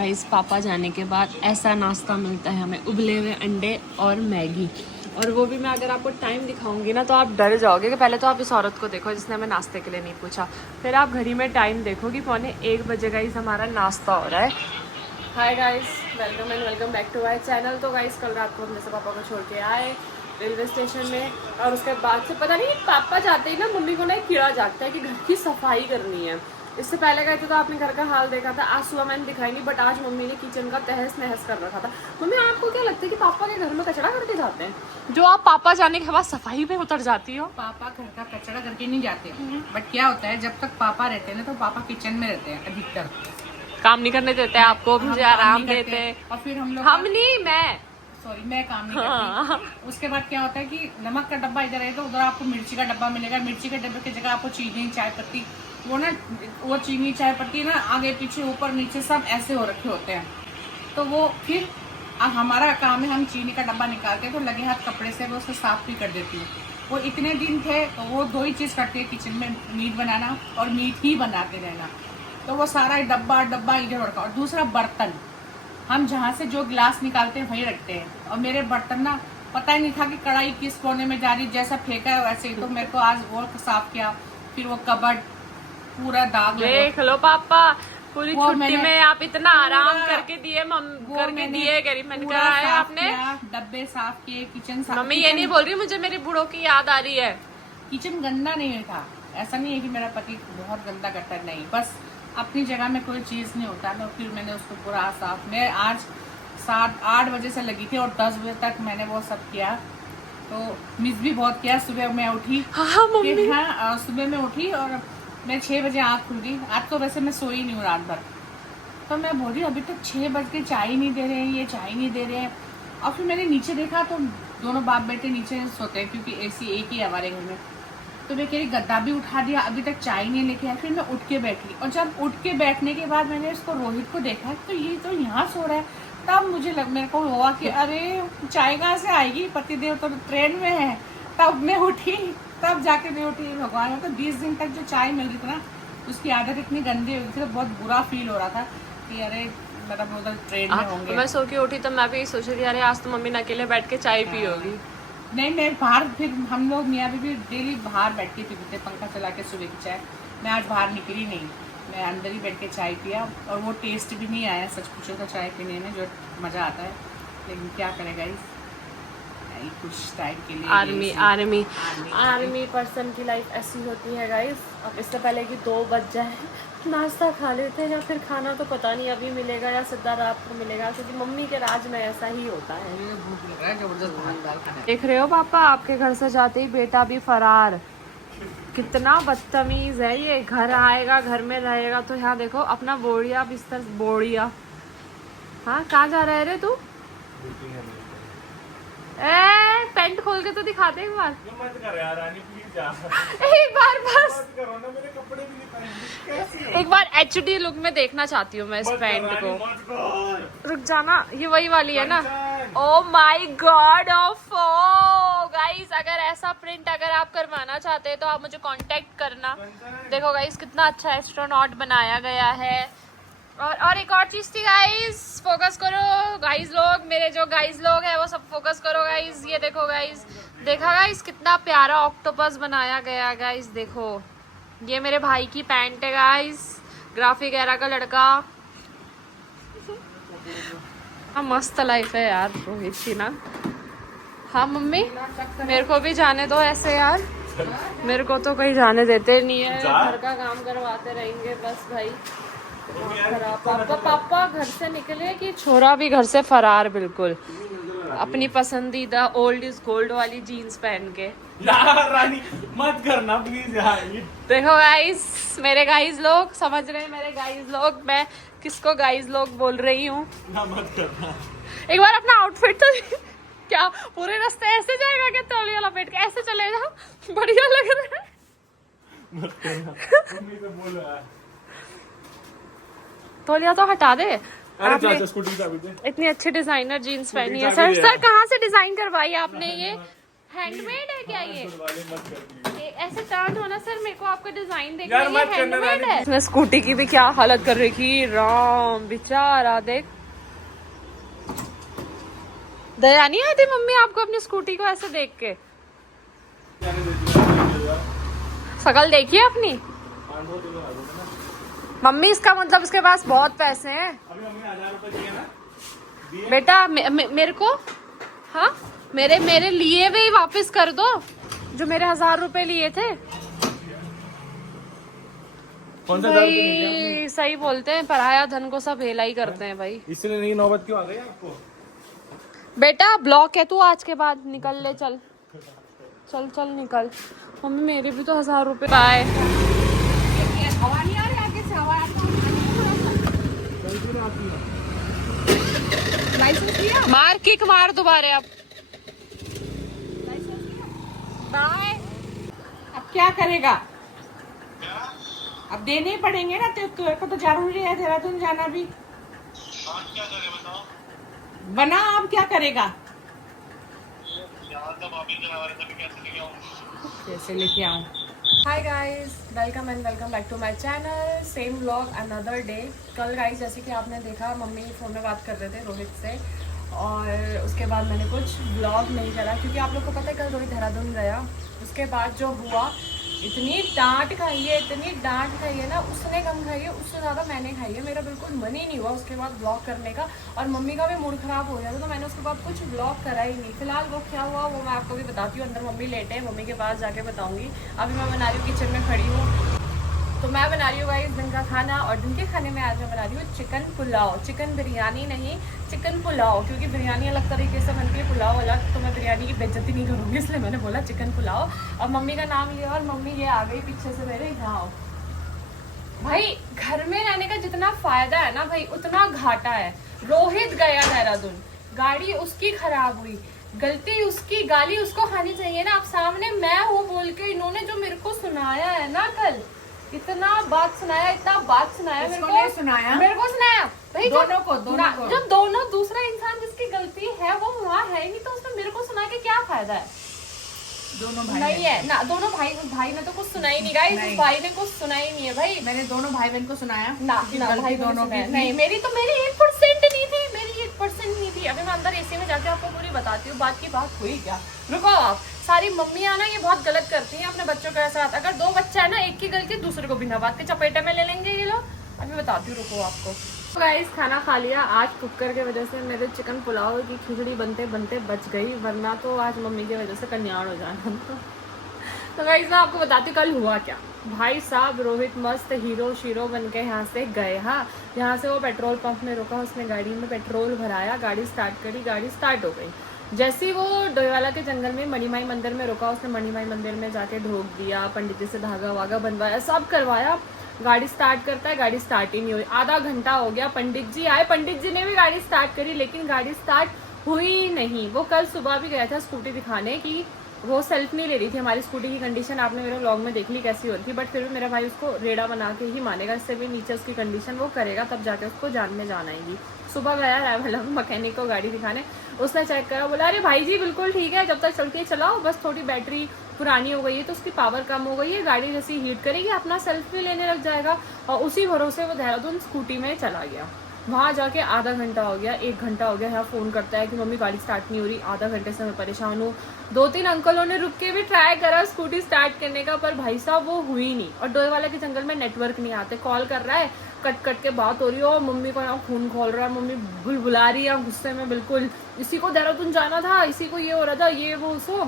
Guys पापा जाने के बाद ऐसा नाश्ता मिलता है हमें, उबले हुए अंडे और मैगी। और वो भी मैं अगर आपको टाइम दिखाऊंगी ना तो आप डर जाओगे कि पहले तो आप इस औरत को देखो जिसने हमें नाश्ते के लिए नहीं पूछा, फिर आप घड़ी में टाइम देखोगी 12:45 बजे गाइस हमारा नाश्ता हो रहा है। Hi guys, welcome and welcome back to my channel. तो गाइस कल रात को हम जैसे पापा को छोड़ के आए रेलवे स्टेशन में, और उसके बाद से पता नहीं पापा जाते ही ना मम्मी को ना एक कीड़ा जागता है कि घर की सफाई करनी है। इससे पहले गए थे तो आपने घर का हाल देखा था, आज सुबह मैंने दिखाई नहीं, बट आज मम्मी ने किचन का तहस नहस कर रखा था। मम्मी आपको क्या लगता है कि पापा के घर में कचरा करके जाते हैं, जो आप पापा जाने के बाद सफाई में उतर जाती हो? पापा घर का कचरा करके नहीं जाते, बट क्या होता है जब तक पापा रहते हैं ना तो पापा किचन में रहते हैं, अधिकतर काम नहीं करने देते आपको, मुझे आराम देते हैं। और फिर हम लोग मैं काम नहीं करती। उसके बाद क्या होता है कि नमक का डब्बा इधर है तो उधर आपको मिर्ची का डब्बा मिलेगा, मिर्ची के डब्बे की जगह आपको चीनी चाय पत्ती, वो चीनी चाय पत्ती ना आगे पीछे ऊपर नीचे सब ऐसे हो रखे होते हैं। तो वो फिर हमारा काम है, हम चीनी का डब्बा निकालते हैं तो लगे हाथ कपड़े से वो उसको साफ भी कर देती हूँ। वो इतने दिन थे तो वो 2 ही चीज करती है किचन में, मीट बनाना और मीट ही बनाते रहना। तो वो सारा डब्बा इधर रखा। और दूसरा बर्तन, हम जहाँ से जो गिलास निकालते हैं वहीं रखते हैं। और मेरे बर्तन ना पता ही नहीं था कि कढ़ाई किस कोने में जा रही, जैसा फेंका है वैसे ही। तो मेरे को आज वो साफ किया, फिर वो कबर्ड पूरा दाग देख लो पापा, पूरी छुट्टी में आप इतना आराम करके दिए गरीब। मैंने कहा है आपने डब्बे साफ किए, किचन साफ। मम्मी ये नहीं बोल रही मुझे मेरी बूढ़ों की याद आ रही है। किचन गंदा नहीं था, ऐसा नहीं है कि मेरा पति बहुत गंदा करता है, नहीं, बस अपनी जगह में कोई चीज नहीं होता ना। फिर मैंने उसको पूरा साफ, मैं आज 7-8 बजे से लगी थी और 10 बजे तक मैंने वो सब किया। तो मिस भी बहुत किया। सुबह मैं उठी, सुबह में उठी और मैं 6 बजे आँख खुल गई। आज तो वैसे मैं सोई नहीं हूँ रात भर। तो मैं बोल रही अभी तक 6 बज के चाय नहीं दे रहे हैं, ये चाय नहीं दे रहे हैं। और फिर मैंने नीचे देखा तो दोनों बाप बेटे नीचे सोते हैं क्योंकि एसी एक ही है हमारे घर में। तो मैं कह रही गद्दा भी उठा दिया, अभी तक चाय नहीं लेके आया। फिर मैं उठ के बैठी और जब उठ के बैठने के बाद मैंने इसको रोहित को देखा तो ये तो यहाँ सो रहा है। तब मेरे को हुआ कि अरे चाय कहाँ से आएगी, पतिदेव तो ट्रेन में है। तब मैं उठी, तब जाके मैं उठी। भगवान, तो 20 दिन तक जो चाय मिल रही थी ना उसकी आदत इतनी गंदी हो गई थी, तो बहुत बुरा फील हो रहा था कि अरे मतलब उधर ट्रेन में होंगे। मैं सो के उठी तो मैं भी सोच रही अरे आज तो मम्मी ने अकेले बैठ के चाय पी होगी। नहीं, मैं बाहर, फिर हम लोग मियाँ बीवी डेली बाहर बैठ के पीते थे, पंखा चला के सुबह की चाय। मैं आज बाहर निकली नहीं, मैं अंदर ही बैठ के चाय पिया और वो टेस्ट भी नहीं आया सच पूछो तो चाय पीने में जो मज़ा आता है। लेकिन क्या करेगा कुछ टाइम के लिए आर्मी पर्सन की लाइफ ऐसी होती है गाइस। अब इससे पहले कि 2 बज जाए नाश्ता खा लेते हैं, या फिर खाना तो पता नहीं अभी मिलेगा या सीधा रात को मिलेगा, क्योंकि मम्मी के राज में ऐसा ही होता है। भूख लग रहा है जबरदस्त। देख रहे हो पापा, आपके घर से जाते ही बेटा भी फरार। कितना बदतमीज है ये, घर आएगा घर में रहेगा। तो यहाँ देखो अपना बोड़िया बिस्तर बोड़िया। हाँ कहाँ जा रहे रे तू? पैंट खोल के तो दिखाते एक बार। मत कर यार रानी, प्लीज यार। एक बार बस मत करो ना, मेरे कपड़े भी नहीं पहनने। कैसी हो? एक बार HD लुक में देखना चाहती हूँ मैं इस पैंट को। रुक जाना, ये वही वाली है ना? Oh my God of guys, अगर ऐसा प्रिंट अगर आप करवाना चाहते हैं तो आप मुझे कांटेक्ट करना। देखो गाइस कितना अच्छा एस्ट्रोनॉट बनाया गया है। और एक और चीज थी गाइस, फोकस करो गाइस लोग, मेरे जो गाइस लोग हैं वो सब फोकस करो गाइस। ये देखो गाइस, देखा गाइस कितना प्यारा ऑक्टोपस बनाया गया गाइस। देखो ये मेरे भाई की पैंट है गाइस, ग्राफिक एरा का लड़का। हाँ मस्त लाइफ है यार रोहित की ना। हाँ मम्मी मेरे को भी जाने दो ऐसे यार, मेरे को तो कहीं जाने देते नहीं है, घर का काम करवाते रहेंगे बस भाई। पापा घर से निकले कि छोरा भी घर से फरार, बिल्कुल अपनी पसंदीदा ओल्ड इज गोल्ड वाली जीन्स पहन के। यार रानी मत करना प्लीज यार। देखो गाइस, मेरे गाइस लोग समझ रहे हैं, मेरे गाइस लोग, मैं किसको गाइस लोग बोल रही हूँ। मत करना। एक बार अपना आउटफिट तो क्या पूरे रास्ते ऐसे जाएगा क्या? तौलिया लपेट के ऐसे चले जाओ, बढ़िया लग रहा है। मत करना, मम्मी से बोलो यार। तौलिया तो हटा दे। अरे चाचा स्कूटी चाबी दे। इतनी अच्छी डिजाइनर जीन्स पहनी है। सर कहाँ से डिजाइन करवाई आपने? ये हैंडमेड है क्या? ये ऐसे टर्न होना सर, मेरे को आपका डिजाइन देखना यार, है, मत करना हैंडमेड रानी। है। इसने स्कूटी की भी क्या हालत कर रखी, राम बेचारा। देख, दया नहीं आती मम्मी आपको अपनी स्कूटी को ऐसे देख के? शकल देखिए अपनी। मम्मी इसका मतलब इसके पास बहुत पैसे हैं। अभी मम्मी 1000 रुपए दिए ना, बेटा मेरे को, हाँ मेरे लिए भी वापस कर दो, जो मेरे 1000 रुपए लिए थे। कौन सा भाई सही बोलते हैं, पराया धन को सब हेला ही करते हैं भाई। इसलिए नहीं नौबत क्यों आ गई आपको? बेटा ब्लॉक है तू, आज के बाद निकल ले, चल चल चल निकल। मम्मी मेरे भी तो 1000 रुपए। बाय। हवा नहीं आ रही आगे से, हवा लाइसेंस लिया, मार किक मार दोबारा अब। बाय। अब क्या करेगा? अब देने ही पड़ेंगे ना, तेरे को तो जरूरी है देहरादून जाना भी। क्या करे बताओ? बना, अब क्या करेगा? यहाँ तब आप ही चला रहे थे, कैसे लेके आऊँ? कैसे लेके आऊँ? Hi guys, welcome and welcome back to my channel. Same vlog another day. कल गाइस जैसे कि आपने देखा, मम्मी फ़ोन में बात कर रहे थे रोहित से, और उसके बाद मैंने कुछ व्लॉग नहीं करा क्योंकि आप लोग को पता है कल रोहित देहरादून गया। उसके बाद जो हुआ, इतनी डांट खाई है, इतनी डांट खाई है ना, उसने कम खाई है, उससे ज़्यादा मैंने खाई है। मेरा बिल्कुल मन ही नहीं हुआ उसके बाद ब्लॉग करने का, और मम्मी का भी मूड ख़राब हो गया था, तो मैंने उसके बाद कुछ ब्लॉग करा ही नहीं। फिलहाल वो क्या हुआ वो मैं आपको भी बताती हूँ। अंदर मम्मी लेटे हैं, मम्मी के पास जाके बताऊँगी। अभी मैं बना रही हूँ, किचन में खड़ी हूँ। तो मैं बना रही हूँ गाइस दिन का खाना, और दिन के खाने में आज मैं बना रही हूँ चिकन पुलाव। चिकन बिरयानी नहीं, चिकन पुलाव, क्योंकि बिरयानी अलग तरीके से बनती है, पुलाव अलग, तो मैं बिरयानी की बेइज्जती नहीं करूँगी, इसलिए मैंने बोला चिकन पुलाव। और मम्मी का नाम लिया और मम्मी ये आ गई पीछे से मेरे। यहाँ भाई, घर में रहने का जितना फायदा है ना भाई, उतना घाटा है। रोहित गया देहरादून, गाड़ी उसकी खराब हुई, गलती उसकी, गाली उसको खानी चाहिए ना। अब सामने मैं हूँ बोल के इन्होंने जो मेरे को सुनाया है ना कल, इतना बात सुनाया, इतना बात सुनाया मेरे को। नहीं सुनाया, मेरे को सुनाया भाई, दोनों को। जब दोनों, दूसरा इंसान जिसकी गलती है वो वहाँ है ही नहीं, तो उसने मेरे को सुना के क्या फायदा है? दोनों भाई नहीं है ना, दोनों भाई ने तो कुछ सुना ही नहीं गाइस, नहीं। उस भाई ने कुछ सुना ही नहीं है भाई। मैंने दोनों भाई बहन को सुनाया ना कि ना गलती भाई दोनों की थी। नहीं, मेरी 1% नहीं थी, मेरी 1% नहीं थी। अभी मैं अंदर एसी में जाके आपको पूरी बताती हूँ बात की बात हुई क्या। रुको आप, सारी मम्मियाँ ना ये बहुत गलत करती हैं अपने बच्चों के साथ। अगर दो बच्चा है ना, एक की गलती दूसरे को बिना बात के चपेटे में ले लेंगे ये लोग। अभी बताती हूँ, रुको आपको। तो गाइस खाना खा लिया। आज कुकर की वजह से मेरे चिकन पुलाव की खिचड़ी बनते बनते बच गई, वरना तो आज मम्मी की वजह से कन्याण हो जाना था। तो गाइस मैं आपको बताती हूँ कल हुआ क्या। भाई साहब रोहित मस्त हीरो शीरो बन के यहाँ से गए। हाँ, यहाँ से वो पेट्रोल पंप में रुका, उसने गाड़ी में पेट्रोल भराया, गाड़ी स्टार्ट करी, गाड़ी स्टार्ट हो गई। जैसे ही वो डोईवाला के जंगल में मणिमाई मंदिर में रुका, उसने मणिमाई मंदिर में जाके ढोक दिया, पंडित जी से धागा वागा बनवाया, सब करवाया। गाड़ी स्टार्ट करता है, गाड़ी स्टार्ट ही नहीं हुई। आधा घंटा हो गया, पंडित जी आए, पंडित जी ने भी गाड़ी स्टार्ट करी, लेकिन गाड़ी स्टार्ट हुई नहीं। वो कल सुबह भी गया था स्कूटी दिखाने की, वो सेल्फ नहीं ले रही थी। हमारी स्कूटी की कंडीशन आपने मेरे व्लॉग में देख ली कैसी हो रही थी, बट फिर भी मेरा भाई उसको रेड़ा बना के ही मानेगा, इससे भी नीचे उसकी कंडीशन वो करेगा, तब जाके उसको जान में जान आएगी। सुबह गया रायवाला मैकेनिक को गाड़ी दिखाने, उसने चेक करा, बोला अरे भाई जी बिल्कुल ठीक है, जब तक चलती है चलाओ, बस थोड़ी बैटरी पुरानी हो गई है तो उसकी पावर कम हो गई है, गाड़ी जैसी हीट करेगी अपना सेल्फ भी लेने लग जाएगा। और उसी भरोसे वो देहरादून स्कूटी में चला गया। वहाँ जाके आधा घंटा हो गया, 1 घंटा हो गया। यहाँ फ़ोन करता है कि मम्मी गाड़ी स्टार्ट नहीं हो रही, आधा घंटे से मैं परेशान हूँ। 2-3 अंकलों ने रुक के भी ट्राई करा स्कूटी स्टार्ट करने का, पर भाई साहब वो हुई नहीं। और डोईवाला के जंगल में नेटवर्क नहीं आते, कॉल कर रहा है, कट कट के बात हो रही है, और मम्मी को यहाँ खून खोल रहा है, मम्मी बुला रही है गुस्से में बिल्कुल, इसी को देहरादून जाना था, इसी को ये हो रहा था, ये वो सो।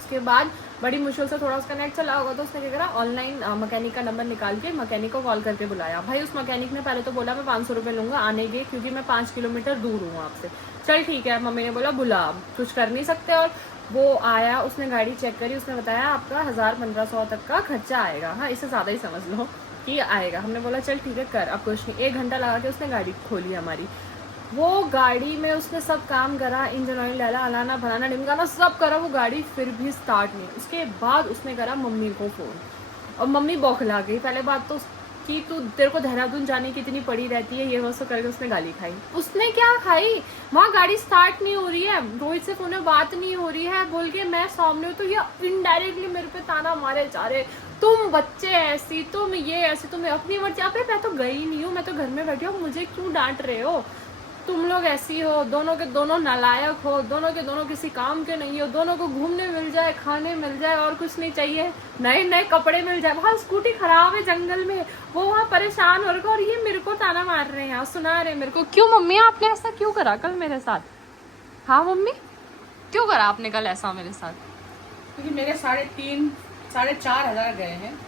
उसके बाद बड़ी मुश्किल से थोड़ा उसका नेट चला होगा, तो उसने क्या करा, ऑनलाइन मैकेनिक का नंबर निकाल के मैकेनिक को कॉल करके बुलाया। भाई उस मैकेनिक ने पहले तो बोला मैं 500 रुपये लूँगा आने के, क्योंकि मैं 5 किलोमीटर दूर हूँ आपसे। चल ठीक है, मम्मी ने बोला बुला, कुछ कर नहीं सकते। और वो आया, उसने गाड़ी चेक करी, उसने बताया आपका 1000-1500 तक का खर्चा आएगा। हाँ, इससे ज़्यादा ही समझ लो कि आएगा। हमने बोला चल ठीक है कर, अब कुछ नहीं। 1 घंटा लगा के उसने गाड़ी खोली हमारी। वो गाड़ी में उसने सब काम करा, इंजन ऑयल डाला, अलाना बनाना ढिमकाना सब करा, वो गाड़ी फिर भी स्टार्ट नहीं। उसके बाद उसने करा मम्मी को फ़ोन, और मम्मी बौखला गई। पहले बात तो कि तू तेरे को देहरादून जाने की इतनी पड़ी रहती है, ये वो सब करके उसने गाली खाई। उसने क्या खाई, वहाँ गाड़ी स्टार्ट नहीं हो रही है, रोहित से फोन में बात नहीं हो रही है बोल के मैं सामने हूँ, तो ये इनडायरेक्टली मेरे पे ताना मारे जा रहे, तुम बच्चे ऐसी, तुम ये ऐसी, तुम्हें अपनी मर्जी। अबे मैं तो गई नहीं हूँ, मैं तो घर में बैठी हूँ, मुझे क्यों डांट रहे हो, तुम लोग ऐसी हो, दोनों के दोनों नालायक हो, दोनों के दोनों किसी काम के नहीं हो, दोनों को घूमने मिल जाए, खाने मिल जाए और कुछ नहीं चाहिए, नए नए कपड़े मिल जाए। वहाँ स्कूटी खराब है जंगल में, वो वहाँ परेशान हो रखा, और ये मेरे को ताना मार रहे हैं और सुना रहे मेरे को। क्यों मम्मी आपने ऐसा क्यों करा कल मेरे साथ? हाँ मम्मी क्यों करा आपने कल ऐसा मेरे साथ? क्योंकि मेरे 3,500-4,500 गए हैं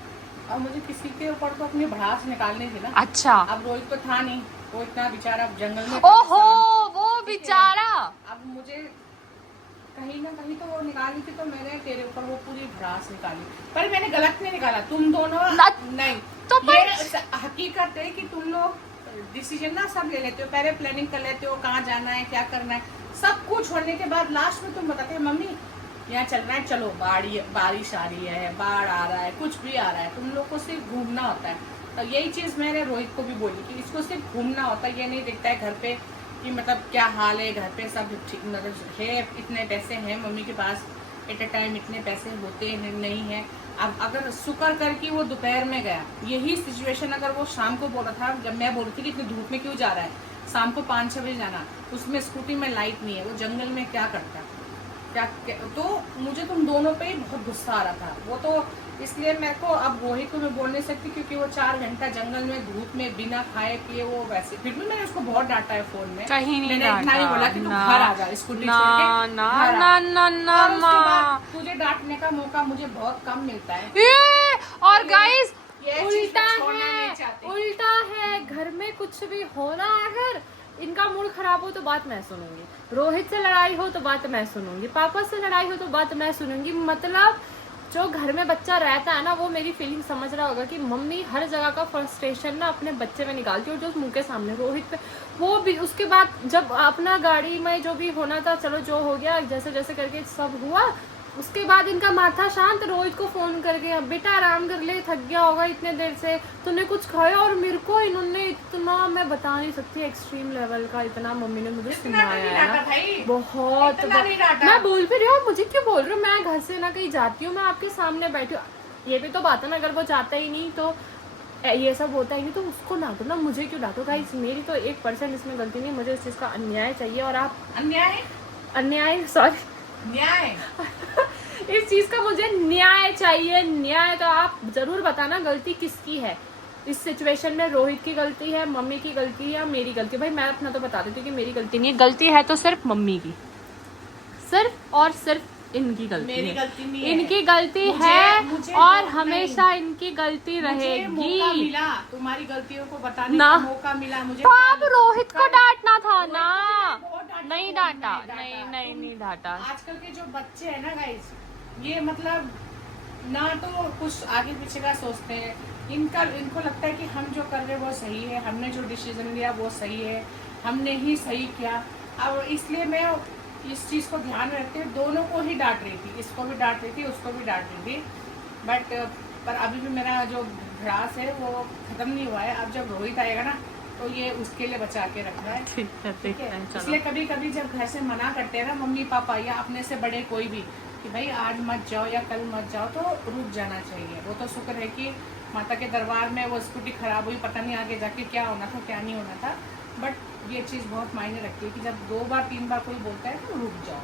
और मुझे किसी के ऊपर तो अपनी भड़ास निकालनी थी ना। अच्छा अब रोहित तो था नहीं, वो इतना बेचारा जंगल में, ओहो वो बेचारा। अब मुझे कहीं ना कहीं तो वो निकाली थी, तो मैंने तेरे ऊपर वो पूरी भड़ास निकाली, पर मैंने गलत नहीं निकाला, तुम दोनों नहीं तो ये हकीकत है कि तुम लोग डिसीजन ना सब ले लेते हो, पहले प्लानिंग कर लेते हो कहाँ जाना है क्या करना है, सब कुछ होने के बाद लास्ट में तुम बताते हो मम्मी यहाँ चल रहा है, चलो बारिश आ रही है, बाढ़ आ रहा है, कुछ भी आ रहा है, तुम लोग को सिर्फ घूमना होता है। तो यही चीज़ मैंने रोहित को भी बोली कि इसको सिर्फ घूमना होता है, ये नहीं दिखता है घर पे कि मतलब क्या हाल है, घर पे सब ठीक मतलब है, इतने पैसे हैं मम्मी के पास, एट ए टाइम इतने पैसे होते हैं नहीं है। अब अगर शुक्र करके वो दोपहर में गया, यही सिचुएशन अगर वो शाम को बोल रहा था, जब मैं बोल रही थी कि इतनी धूप में क्यों जा रहा है, शाम को 5-6 बजे जाना, उसमें स्कूटी में लाइट नहीं है, वो जंगल में क्या करता है क्या, तो मुझे तुम दोनों पे ही बहुत गुस्सा आ रहा था। वो तो इसलिए मेरे को अब रोहित को मैं बोल नहीं सकती क्योंकि वो 4 घंटा जंगल में धूप में बिना खाए पिए वो वैसे, फिर भी मैंने उसको बहुत डांटा है फोन में, कहीं नहीं मैंने इतना ही बोला कि तू घर आ जा स्कूटी ना छोड़ के ना घर आ। ना ना ना और उसके माँ। बाद तुझे डांटने का मौका मुझे बहुत कम मिलता है। ये और गाइस ये चीज़ उल्टा मैं छोड़ना है, नहीं चाहती। उल्टा है, घर में कुछ भी होना अगर इनका मूड खराब हो तो बात मैं सुनूंगी, रोहित से लड़ाई हो तो बात मैं सुनूंगी, पापा से लड़ाई हो तो बात मैं सुनूंगी। मतलब जो घर में बच्चा रहता है ना वो मेरी फीलिंग समझ रहा होगा कि मम्मी हर जगह का फ्रस्ट्रेशन ना अपने बच्चे में निकालती है, और जो मुंह के सामने रोहित पे वो भी। उसके बाद जब अपना गाड़ी में जो भी होना था, चलो जो हो गया जैसे जैसे करके सब हुआ, उसके बाद इनका माथा शांत, रोहित को फोन करके बेटा आराम कर ले, थक गया होगा इतने देर से, तूने कुछ खाया, और मेरे को इन्होंने इतना, मैं बता नहीं सकती एक्सट्रीम लेवल का इतना मम्मी ने मुझे सुनाया है ना, बहुत। मैं बोल भी रही हूँ, मुझे क्यों बोल रही हूँ, मैं घर से ना कहीं जाती हूँ, मैं आपके सामने बैठी हूँ, ये भी तो बात है ना, अगर वो जाता ही नहीं तो ये सब होता ही नहीं, तो उसको डांटो ना, मुझे क्यों डांटो। गाइस मेरी तो 1% इसमें गलती नहीं, मुझे इस चीज़ का अन्याय चाहिए, और आप अन्याय सॉरी न्याय इस चीज का मुझे न्याय चाहिए, न्याय। तो आप जरूर बताना गलती किसकी है इस सिचुएशन में, रोहित की गलती है, मम्मी की गलती है या मेरी गलती। भाई मैं अपना तो बता देती हूँ कि मेरी गलती नहीं है, गलती है तो सिर्फ मम्मी की, सिर्फ और सिर्फ इनकी गलती मेरी है, गलती नहीं है। इनकी गलती मुझे है और नहीं। हमेशा इनकी गलती मुझे रहेगी। मौका मिला, तुम्हारी गलतियों को बताने ना। का मौका मिला मुझे, तो आप रोहित को डांटना था रोहित को ना, मैंने बहुत डांटा, नहीं बहुत डांटा, नहीं नहीं नहीं डांटा। आजकल के जो बच्चे हैं ना गाइस, ये मतलब ना तो कुछ आगे पीछे का सोचते हैं, इनको लगता है कि हम जो कर रहे हैं वो सही है, हमने जो डिसीजन लिया वो सही है, हमने ही सही किया। अब इसलिए मैं इस चीज़ को ध्यान में रखते हुए दोनों को ही डांट रही थी, इसको भी डांट रही थी, उसको भी डांट रही थी, बट पर अभी भी मेरा जो भड़ास है वो खत्म नहीं हुआ है। अब जब रोहित आएगा ना तो ये उसके लिए बचा के रखना है, ठीक है चलो। इसलिए कभी कभी जब घर से मना करते हैं ना मम्मी पापा या अपने से बड़े कोई भी कि भाई आज मत जाओ या कल मत जाओ, तो रुक जाना चाहिए। वो तो शुक्र है कि माता के दरबार में वो स्कूटी खराब हुई, पता नहीं आगे जाके क्या होना था क्या नहीं होना था, बट ये चीज़ बहुत मायने रखती है कि जब 2 बार 3 बार कोई बोलता है तो रुक जाओ।